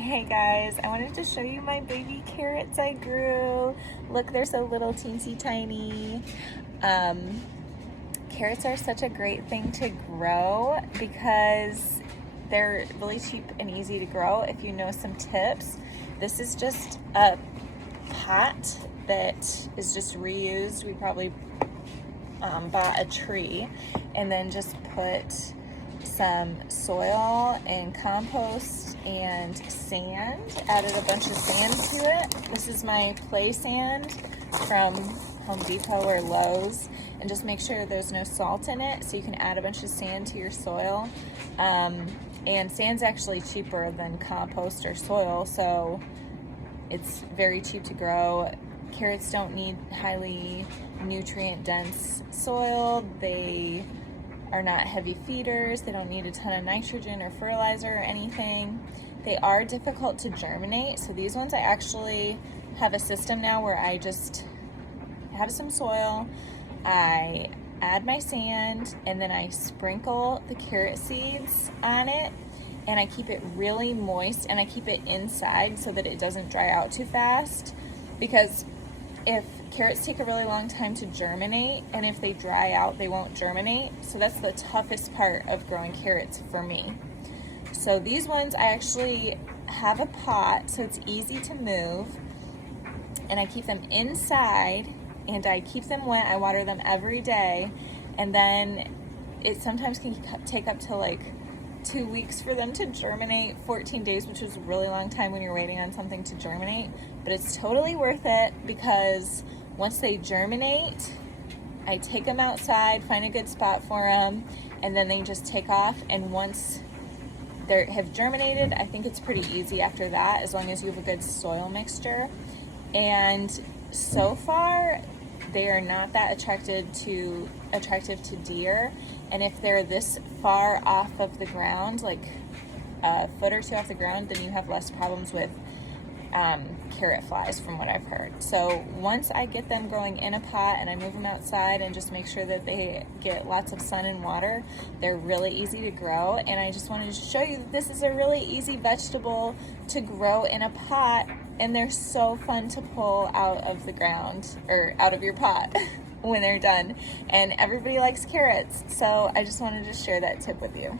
Hey guys, I wanted to show you my baby carrots I grew. Look, they're so little, teensy tiny. Carrots are such a great thing to grow because they're really cheap and easy to grow if you know some tips. This is just a pot that is just reused. We probably bought a tree and then just put some soil and compost and sand, added a bunch of sand to it. This is my play sand from Home Depot or Lowe's, and just make sure there's no salt in it so you can add a bunch of sand to your soil. And sand's actually cheaper than compost or soil, so it's very cheap to grow. Carrots don't need highly nutrient dense soil. They are not heavy feeders. They don't need a ton of nitrogen or fertilizer or anything. They are difficult to germinate. So these ones, I actually have a system now where I just have some soil, I add my sand, and then I sprinkle the carrot seeds on it, and I keep it really moist, and I keep it inside so that it doesn't dry out too fast, because if carrots take a really long time to germinate, and if they dry out, they won't germinate. So that's the toughest part of growing carrots for me. So these ones, I actually have a pot, so it's easy to move, and I keep them inside, and I keep them wet. I water them every day, and then it sometimes can take up to like 2 weeks for them to germinate, 14 days, which is a really long time when you're waiting on something to germinate, but it's totally worth it because once they germinate, I take them outside, find a good spot for them, and then they just take off. And once they have germinated, I think it's pretty easy after that, as long as you have a good soil mixture. And so far, they are not that attractive to deer. And if they're this far off of the ground, like a foot or two off the ground, then you have less problems with carrot flies, from what I've heard. So once I get them growing in a pot and I move them outside and just make sure that they get lots of sun and water, they're really easy to grow. And I just wanted to show you that this is a really easy vegetable to grow in a pot, and they're so fun to pull out of the ground or out of your pot when they're done. And everybody likes carrots, so I just wanted to share that tip with you.